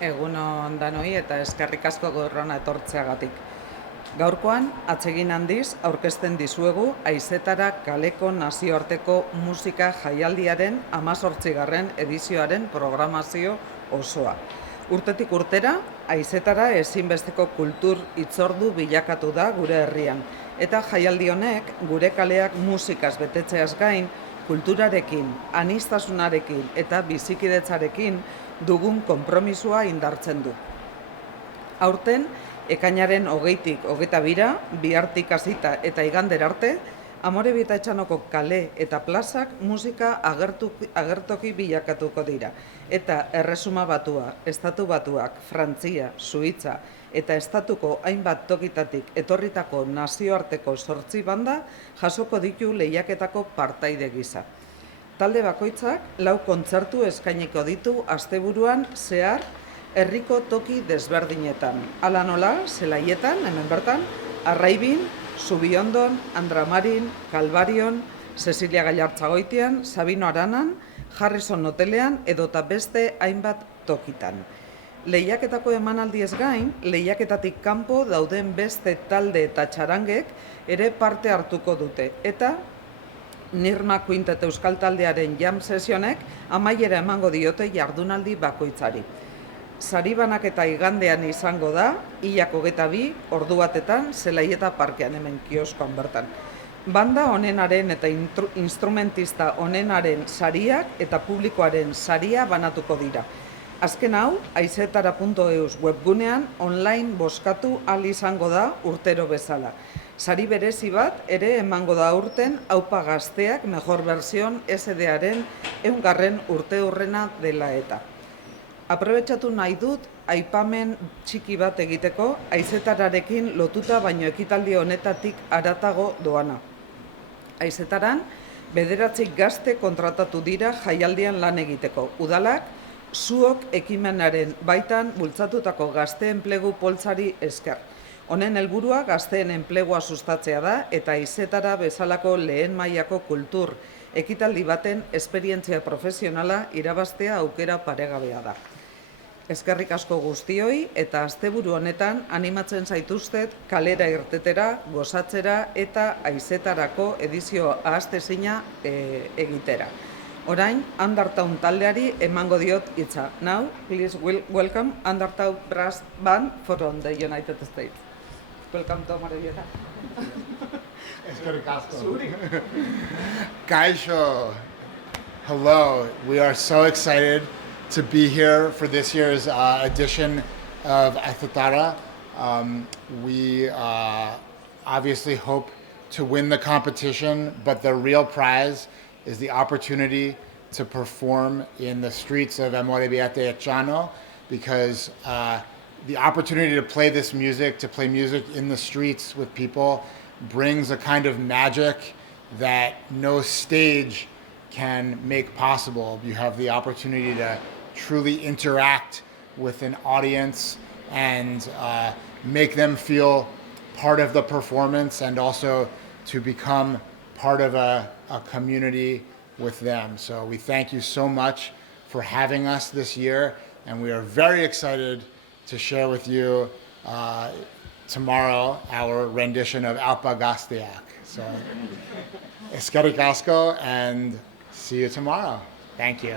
Egunon danoi eta eskerrik asko gorrona etortzeagatik. Gaurkoan, atsegin handiz aurkezten dizuegu Haizetara kaleko nazioarteko musika jaialdiaren 18. edizioaren programazio osoa. Urtetik urtera, Haizetara ezinbesteko kultur hitzordu bilakatu da gure herrian. Eta jaialdi honek gure kaleak musikaz betetzeaz gain, kulturarekin, aniztasunarekin eta bizikidetzarekin dugun konpromisua indartzen du. Aurten, ekainaren 20tik 22, bihartik hasita eta igandera arte, Amorebieta Etxanoko kale eta plazak musika agertoki bilakatuko dira. Eta Erresuma Batua, Estatu Batuak, Frantzia, Suitza eta estatuko hainbat tokitatik etorritako nazioarteko 8 banda jasoko ditu lehiaketako partaide gisa. Talde bakoitzak 4 kontzertu eskainiko ditu asteburuan zehar herriko toki desberdinetan. Hala nola, Zelaietan, hemen bertan, Arraibin, Zubiondon, Andramarin, Kalbarion, Cecilia Gallartzagoitian, Sabino Aranan, Harrison Hotelean edota beste hainbat tokitan. Lehiaketako emanaldiez gain, lehiaketatik kanpo dauden beste talde eta txarangek ere parte hartuko dute. Eta Nirma Quintet Euskal Taldearen jam sesionek amaiera emango diote jardunaldi bakoitzari. Saribanak eta igandean izango da, hilak 22, ordu batetan, Zelaieta parkean hemen kioskoan bertan. Banda honenaren eta instrumentista honenaren sariak eta publikoaren saria banatuko dira. Azken hau, haizetara.eus webgunean online bozkatu ahal izango da urtero bezala. Sari berezi bat ere emango da aurten Aupa Gazteak Mejor Versión SD-aren 100. urteurrena dela eta. Aprobetxatu nahi dut aipamen txiki bat egiteko Haizetararekin lotuta baino ekitaldi honetatik haratago doana. Haizetaran, 9 gazte kontratatu dira jaialdian lan egiteko. Udalak, zuok ekimenaren baitan bultzatutako gazte enplegu poltsari esker. Honen helburua gazteen enplegua sustatzea da eta Haizetara bezalako lehen mailako kultur ekitaldi baten esperientzia profesionala irabaztea aukera paregabea da. Eskerrik asko guztioi eta asteburu honetan animatzen zaituztet kalera irtetera, gozatzera eta Haizetarako edizio ahaztezina egitera. Orain, Undertown taldeari emango diot hitza. Now, please welcome Undertown Brass Band from the United States. Welcome to Amorebieta. Eskerrik asko. Kaixo, hello. We are so excited to be here for this year's edition of Haizetara. We obviously hope to win the competition, but the real prize is the opportunity to perform in the streets of Amorebieta Etxano, because the opportunity to play this music, to play music in the streets with people, brings a kind of magic that no stage can make possible. You have the opportunity to truly interact with an audience and make them feel part of the performance, and also to become part of a community with them. So we thank you so much for having us this year, and we are very excited to share with you tomorrow our rendition of Aupa Gazteak. So, eskerrik asko, and see you tomorrow. Thank you.